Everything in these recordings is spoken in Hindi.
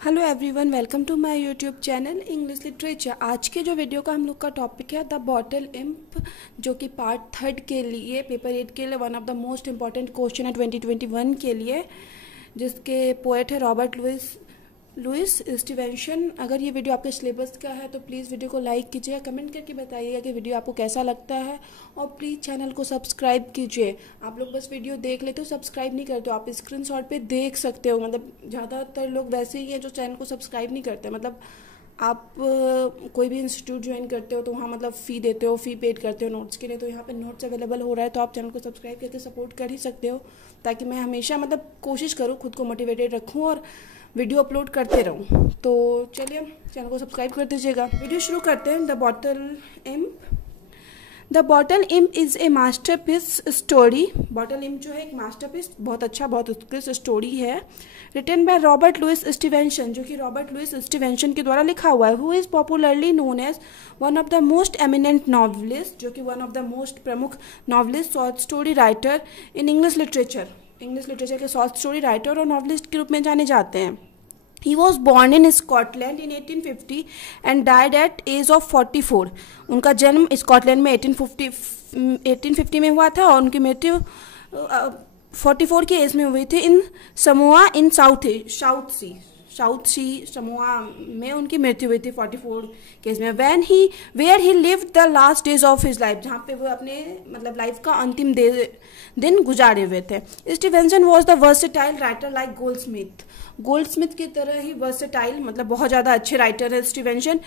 Hello everyone, welcome to my YouTube channel English literature. आज के जो वीडियो का हम लोग का टॉपिक है द बॉटल इम्प, जो कि पार्ट 3 के लिए पेपर 8 के लिए one of the most important question है 2021 के लिए, जिसके पोएट है रॉबर्ट लुइस स्टीवेंसन। अगर ये वीडियो आपके सिलेबस का है तो प्लीज़ वीडियो को लाइक कीजिए, कमेंट करके बताइएगा कि वीडियो आपको कैसा लगता है, और प्लीज़ चैनल को सब्सक्राइब कीजिए। आप लोग बस वीडियो देख लेते हो, सब्सक्राइब नहीं करते हो। आप स्क्रीनशॉट पे देख सकते हो, मतलब ज़्यादातर लोग वैसे ही हैं जो चैनल को सब्सक्राइब नहीं करते। मतलब आप कोई भी इंस्टीट्यूट ज्वाइन करते हो तो वहाँ मतलब फ़ी देते हो, फ़ी पेड करते हो नोट्स के लिए, तो यहाँ पे नोट्स अवेलेबल हो रहा है, तो आप चैनल को सब्सक्राइब करके सपोर्ट कर ही सकते हो, ताकि मैं हमेशा मतलब कोशिश करूँ, खुद को मोटिवेटेड रखूँ और वीडियो अपलोड करते रहूँ। तो चलिए चैनल को सब्सक्राइब कर दीजिएगा। वीडियो शुरू करते हैं। The bottle imp is a masterpiece story. Bottle imp जो है एक मास्टरपीस, बहुत अच्छा, बहुत उत्कृष्ट स्टोरी है। Written by Robert Louis Stevenson, जो कि रॉबर्ट लुइस स्टीवेंसन के द्वारा लिखा हुआ है। Who is popularly known as one of the most eminent novelist, जो कि वन ऑफ द मोस्ट प्रमुख novelist, short story writer in English literature के शॉर्ट स्टोरी राइटर और नॉवलिस्ट के रूप में जाने जाते हैं। He was born in Scotland in 1850 and died at age of 44. उनका जन्म स्कॉटलैंड में 1850 में हुआ था और उनकी मृत्यु 44 की एज में हुई थी in Samoa in South Sea Samoa में उनकी मृत्यु हुई थी 44 के एज में। Where he lived the last days of his life, जहाँ पे वो अपने मतलब लाइफ का अंतिम दिन गुजारे हुए थे। Stevenson was the versatile writer like Goldsmith की तरह ही वर्सेटाइल, मतलब बहुत ज़्यादा अच्छे राइटर है Stevenson.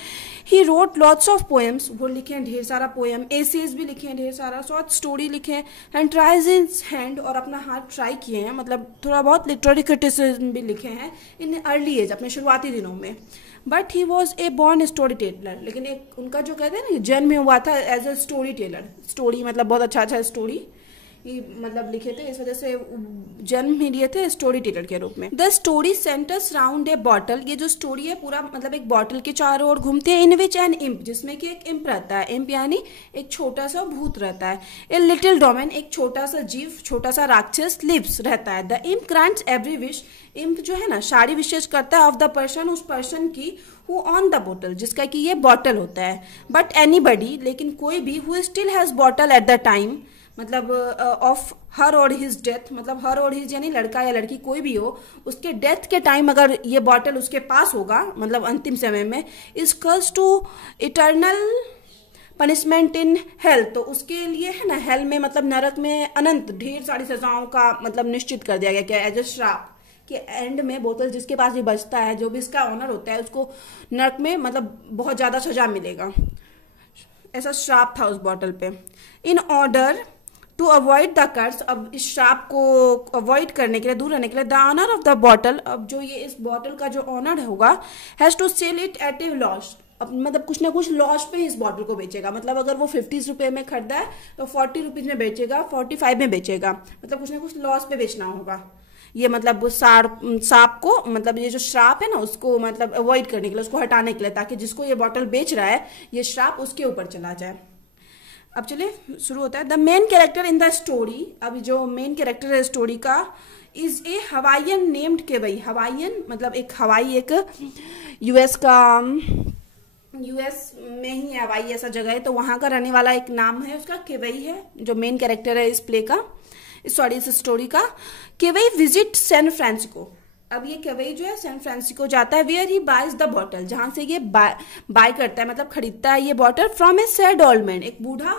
He wrote lots of poems, वो लिखे हैं ढेर सारा पोएम, एसेज भी लिखे हैं ढेर सारा, शॉर्ट स्टोरी लिखे हैं, एंड ट्राइज हिज हैंड, और अपना हाथ ट्राई किए हैं, मतलब थोड़ा बहुत लिटरेरी क्रिटिसिज्म भी लिखे हैं इन अर्ली एज, अपने शुरुआती दिनों में। But he was a born story teller, लेकिन एक उनका जो कहते हैं ना जन्म हुआ था as a story teller. Story मतलब बहुत अच्छा स्टोरी मतलब लिखे थे, इस वजह से जन्म ही लिए थे स्टोरी टेलर के रूप में। The story centres round A bottle, ये जो स्टोरी है पूरा मतलब एक बॉटल के चारों ओर घूमते हैं। इन विच एन इम्प, जिसमें कि एक इम्प रहता है। इम्प यानी एक छोटा सा भूत रहता है। ए लिटिल डोमेन, एक छोटा सा जीव, छोटा सा राक्षस लिव्स रहता है। The imp grants every wish, imp जो है ना सारी विशेष करता है, ऑफ द पर्सन, उस पर्सन की, हु ऑन द बॉटल, जिसका कि ये बॉटल होता है। बट एनीबडी, लेकिन कोई भी, who still has bottle at the time, मतलब ऑफ हर और हिज डेथ, मतलब हर और हिज यानी लड़का या लड़की कोई भी हो, उसके डेथ के टाइम अगर ये बॉटल उसके पास होगा, मतलब अंतिम समय में, is curse to eternal punishment in hell, तो उसके लिए है ना हेल में, मतलब नरक में अनंत ढेर सारी सजाओं का मतलब निश्चित कर दिया गया, क्या एज ए श्राप कि एंड में बोतल जिसके पास ये बचता है, जो भी इसका ऑनर होता है, उसको नरक में मतलब बहुत ज्यादा सजा मिलेगा। ऐसा श्राप था उस बॉटल पे। In order to avoid the curse, अब इस श्राप को अवॉइड करने के लिए, दूर रहने के लिए, the owner of the bottle, अब जो ये इस बॉटल का जो ऑनर होगा, has to sell it at a loss, अब मतलब कुछ ना कुछ लॉस पे इस बॉटल को बेचेगा। मतलब अगर वो 50 रुपए में खरीदा है तो 40 रुपीज में बेचेगा, 45 में बेचेगा, मतलब कुछ ना कुछ लॉस पे बेचना होगा। ये मतलब सांप को, मतलब ये जो श्राप है ना उसको मतलब अवॉइड करने के लिए, उसको हटाने के लिए, ताकि जिसको ये बॉटल बेच रहा है ये श्राप उसके ऊपर चला जाए। अब चलिए शुरू होता है। The main character in the story, अब जो मेन कैरेक्टर है स्टोरी का, is a Hawaiian named Keawe. Hawaiian मतलब एक हवाई, एक यूएस में ही हवाई ऐसा जगह है, तो वहां का रहने वाला एक नाम है उसका केवई है, जो मेन कैरेक्टर है इस प्ले का, सॉरी इस स्टोरी का। केवई विजिट सैन फ्रांसिस्को, अब ये केवई जो है सैन फ्रांसिस्को जाता है। Where he buys the bottle, जहां से ये बाय करता है, मतलब खरीदता है ये bottle, from A sad old man, एक बूढ़ा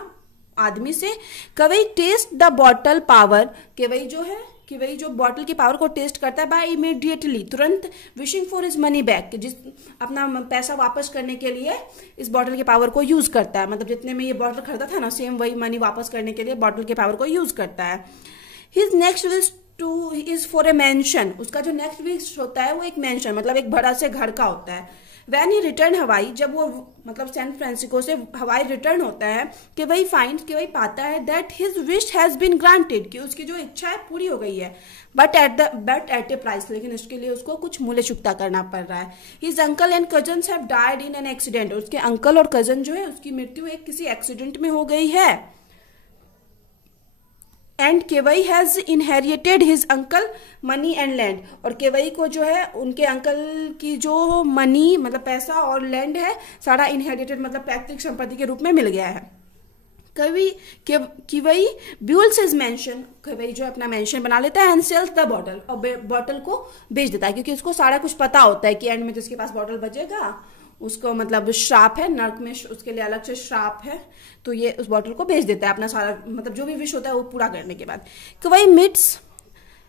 आदमी से। Kewai test the bottle power, Kewai जो बॉटल की पावर को टेस्ट करता है, बाय इमीडिएटली, तुरंत, wishing for his money back, जिस अपना पैसा वापस करने के लिए इस बॉटल की पावर को यूज करता है, मतलब जितने में ये बॉटल खरीदा था ना, सेम वही मनी वापस करने के लिए बॉटल की पावर को यूज करता है। His next wish two is for a mention, उसका जो नेक्स्ट विश होता है वो एक मैंशन, मतलब एक बड़ा से घर का होता है। वैन ही रिटर्न हवाई, जब वो मतलब सैन फ्रांसिस्को से हवाई रिटर्न होता है, कि वही फाइंड, कि वही पाता है, that his wish has been granted, कि उसकी जो इच्छा है पूरी हो गई है, बट एट ए प्राइस, लेकिन उसके लिए उसको कुछ मूल्य चुकता करना पड़ रहा है। His uncle and cousins have died in an accident, उसके अंकल और कजन जो है उसकी मृत्यु एक किसी एक्सीडेंट में हो गई है। And Keawe has inherited his uncle money and land, और केवई को जो है उनके अंकल की जो मनी मतलब पैसा और लैंड है सारा इनहेरिटेड मतलब पैतृक संपत्ति के रूप में मिल गया है। Kewai builds his mention, Kewai जो अपना मैंशन बना लेता है एंड सेल्स द बॉटल, और बॉटल को बेच देता है क्योंकि उसको सारा कुछ पता होता है कि एंड में जिसके पास बॉटल बचेगा उसको मतलब श्राप है, नर्क में उसके लिए अलग से श्राप है, तो ये उस बॉटल को बेच देता है अपना सारा मतलब जो भी विश होता है वो पूरा करने के बाद। Keawe meets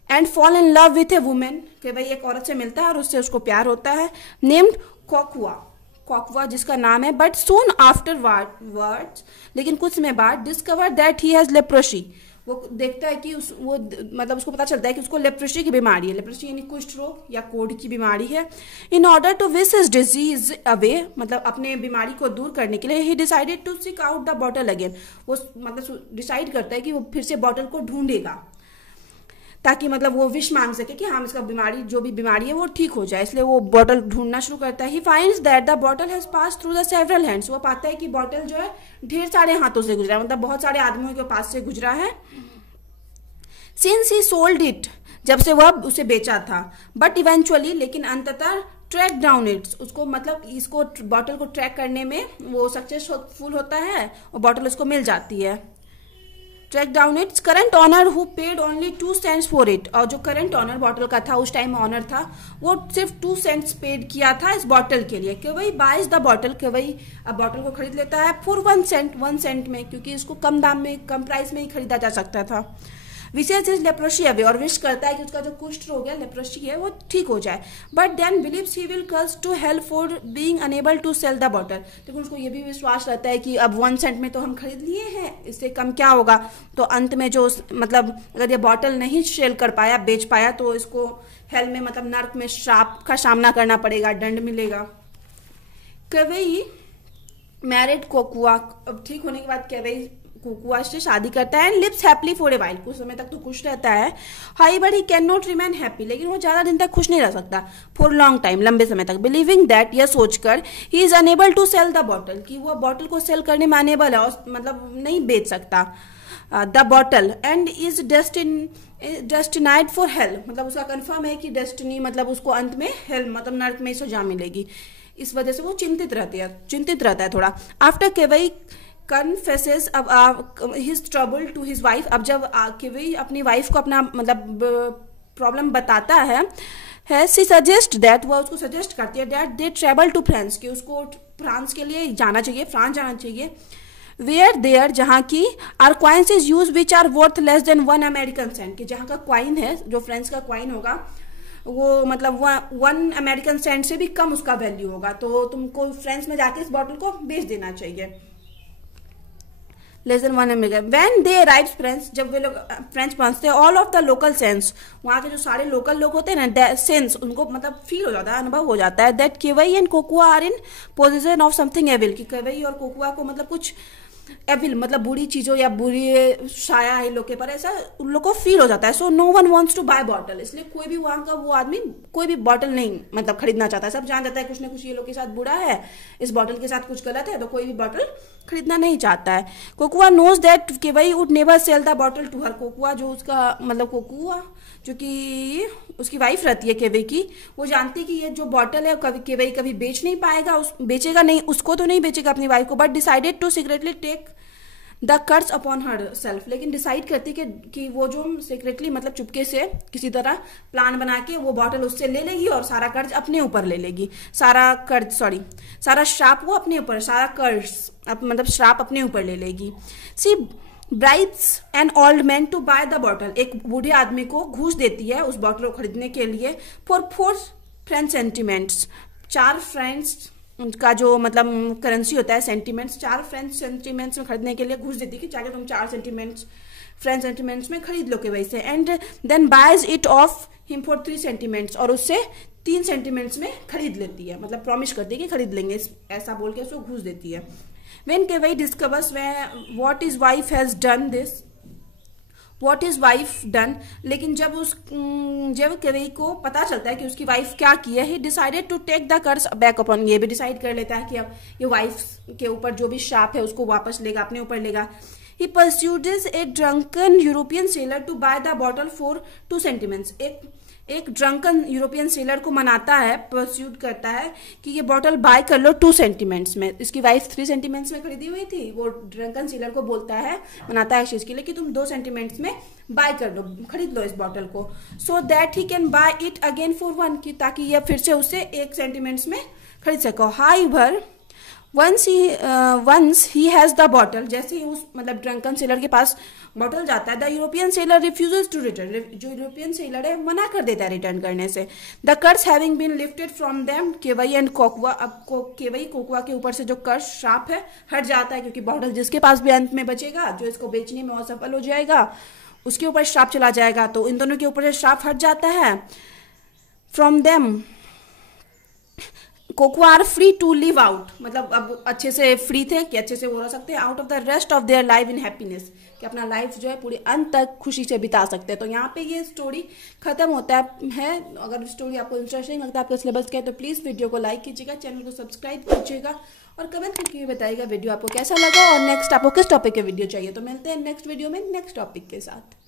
and fall in love with a women, Keawe एक औरत से मिलता है और उससे उसको प्यार होता है, नेम्ड कोकुआ जिसका नाम है, बट सून आफ्टर वर्ड्स, लेकिन कुछ समय बाद discover that he has leprosy, वो देखता है कि वो मतलब उसको पता चलता है कि उसको लेप्रोसी की बीमारी है, लेप्रोसी यानी कुष्ठ रोग या कोढ़ की बीमारी है। In order to wish his disease away, मतलब अपने बीमारी को दूर करने के लिए ही decided to seek out the bottle again, वो मतलब डिसाइड करता है कि वो फिर से बॉटल को ढूंढेगा ताकि मतलब वो विश मांग सके कि हाँ इसका बीमारी जो भी बीमारी है वो ठीक हो जाए, इसलिए वो बॉटल ढूंढना शुरू करता है। He finds that the bottle has pass through the several hands, वो पाता है कि बॉटल जो है ढेर सारे हाथों से गुजरा है, मतलब बहुत सारे आदमियों के पास से गुजरा है। सिंस ही सोल्ड इट, जब से वह उसे बेचा था, बट इवेंचुअली लेकिन अंततः ट्रैक डाउन इट्स, उसको मतलब इसको बॉटल को ट्रैक करने में वो सक्सेसफुल होता है और बॉटल उसको मिल जाती है। Track down its current owner who paid only 2 cents for it, और जो करंट ऑनर बॉटल का था उस टाइम ऑनर था वो सिर्फ 2 सेंट्स पेड किया था इस बॉटल के लिए। Kewai buys the bottle, Kewai अब बॉटल को खरीद लेता है फॉर 1 सेंट में, क्योंकि इसको कम दाम में कम प्राइस में ही खरीदा जा सकता था। विशेष इज लेप्रोसी अवे, और विश करता है कि उसका जो कुष्ठ रोग है लेप्रोसी है वो ठीक हो जाए, but then believes he will curse to hell for being unable to sell the bottle, लेकिन उसको ये भी विश्वास रहता है कि अब 1 सेंट में तो हम खरीद लिए हैं, इससे कम क्या होगा, तो अंत में जो मतलब अगर ये बॉटल नहीं सेल कर पाया बेच पाया तो इसको हेल में मतलब नर्क में श्राप का सामना करना पड़ेगा, दंड मिलेगा। केवई मैरिड कोकुआ, अब ठीक होने के बाद केवई कोकुआ से शादी करता है and lives happily for a while, कुछ समय तक तो खुश रहता है। However he can not remain happy, लेकिन वो ज्यादा दिन तक खुश नहीं रह सकता, फॉर लॉन्ग टाइम लंबे समय तक। बिलीविंग दैट, यह सोचकर he is unable to sell the bottle, कि वो बॉटल को सेल करने में अनेबल है और मतलब नहीं बेच सकता the bottle, and is destined for hell, मतलब उसका कंफर्म है कि डेस्टिनी मतलब उसको अंत में हेल मतलब नर्क में सजा मिलेगी, इस वजह से वो चिंतित रहता है थोड़ा। आफ्टर केवई कन्फेसेस अब his trouble to his wife, अब जब केवई अपनी वाइफ को अपना मतलब प्रॉब्लम बताता है सी सजेस्ट दैट, वह उसको सजेस्ट करती है that they travel to France, कि उसको फ्रांस के लिए जाना चाहिए, फ्रांस जाना चाहिए। वेयर देयर, जहाँ की are coins is use which are worth less than 1 American cent, कि जहाँ का क्वाइन है जो फ्रांस का क्वाइन होगा वो मतलब 1 अमेरिकन सेंट से भी कम उसका वैल्यू होगा, तो तुमको फ्रांस में जाके इस बॉटल को बेच देना चाहिए। Less than 1 American. When they arrive French, जब वे लोग फ्रेंच पहुंचते हैं, all of the local sales, वहाँ के जो सारे लोकल लोग होते हैं ना सेंस, उनको मतलब फील हो जाता है, अनुभव हो जाता है that Keawe and Kokua are in position of something evil, कि केवई और कोकुआ को मतलब कुछ एविल मतलब बुरी चीजों या बुरी साया है लोग के पर, ऐसा उन लोग को फील हो जाता है। So no one wants to buy bottle, इसलिए कोई भी वहां का वो आदमी कोई भी बॉटल नहीं मतलब खरीदना चाहता है, सब जान जाता है कुछ ना कुछ ये लोग के साथ बुरा है, इस बॉटल के साथ कुछ गलत है, तो कोई भी बॉटल खरीदना नहीं चाहता है। Kokua knows that Keawe would never sell the bottle to her, Kokua जो उसका मतलब कोकुआ जो कि उसकी वाइफ रहती है केवई की, वो जानती है कि ये जो बॉटल है कभी केवई कभी बेच नहीं पाएगा, बेचेगा नहीं, उसको तो नहीं बेचेगा अपनी वाइफ को, but decided to secretly take the curse upon her self, लेकिन डिसाइड करती कि वो जो सीक्रेटली मतलब चुपके से किसी तरह प्लान बना के वो बॉटल उससे ले लेगी और सारा कर्ज अपने ऊपर ले लेगी, सारा श्राप वो अपने ऊपर, सारा कर्ज मतलब श्राप अपने ऊपर ले लेगी। She bribes an old man to buy the bottle, एक बूढ़े आदमी को घूस देती है उस बॉटल को खरीदने के लिए, फॉर 4 फ्रेंच सेंटिमेंट्स, 4 फ्रेंच उनका जो मतलब करेंसी होता है सेंटीमेंट्स, 4 फ्रेंच सेंटीमेंट्स में खरीदने के लिए घूस देती है कि चाहे तुम 4 सेंटीमेंट्स फ्रेंच सेंटीमेंट्स में खरीद लो के वैसे, and then buys it off him for 3 centimes, और उससे 3 सेंटीमेंट्स में खरीद लेती है, मतलब प्रॉमिस करती है कि खरीद लेंगे ऐसा बोल के उसको घूस देती है। When Kevai discovers what his wife has done this, what his wife done, लेकिन जब केवई को पता चलता है कि उसकी वाइफ क्या की है, he decided to take the curse back upon, ये भी डिसाइड कर लेता है कि अब ये वाइफ के ऊपर जो भी श्राप है उसको वापस लेगा, अपने ऊपर लेगा। He persuades a drunken European sailor to buy the bottle for 2 sentiments. एक ड्रंकन यूरोपियन सेलर को मनाता है, परस्यूड करता है कि ये बॉटल बाय कर लो 2 सेंटीमेंट्स में। इसकी वाइफ 3 सेंटीमेंट्स में खरीदी हुई थी, वो ड्रंकन सेलर को बोलता है, मनाता है इस चीज के लिए कि तुम 2 सेंटीमेंट्स में बाय कर लो, खरीद लो इस बॉटल को, so that he can buy it again for 1, कि ताकि ये फिर से उसे 1 सेंटीमेंट्स में खरीद सको। However once he has the bottle, जैसे ही उस मतलब ड्रंकन सेलर के पास बॉटल जाता है, the European sailor refuses to return, जो यूरोपियन सेलर है मना कर देता है रिटर्न करने से। The curse having been lifted from them Keawe and Kokua, अब केवई कोकवा के ऊपर से जो कर्स श्राप है हट जाता है, क्योंकि बॉटल जिसके पास भी अंत में बचेगा, जो इसको बेचने में असफल हो जाएगा, उसके ऊपर श्राप चला जाएगा, तो इन दोनों के ऊपर से श्राप हट जाता है। From them Kokua are free to live out, मतलब अब अच्छे से फ्री थे कि अच्छे से वो रह सकते हैं, out of the rest of their life in happiness, कि अपना लाइफ जो है पूरे अंत तक खुशी से बिता सकते हैं। तो यहाँ पे ये स्टोरी खत्म होता है। अगर स्टोरी आपको इंटरेस्टिंग लगता है, आपको सिलेबस का है, तो प्लीज वीडियो को लाइक कीजिएगा, चैनल को सब्सक्राइब कीजिएगा और कमेंट करके बताइएगा वीडियो आपको कैसा लगा और नेक्स्ट आपको किस टॉपिक के वीडियो चाहिए। तो मिलते हैं नेक्स्ट वीडियो में नेक्स्ट टॉपिक के साथ।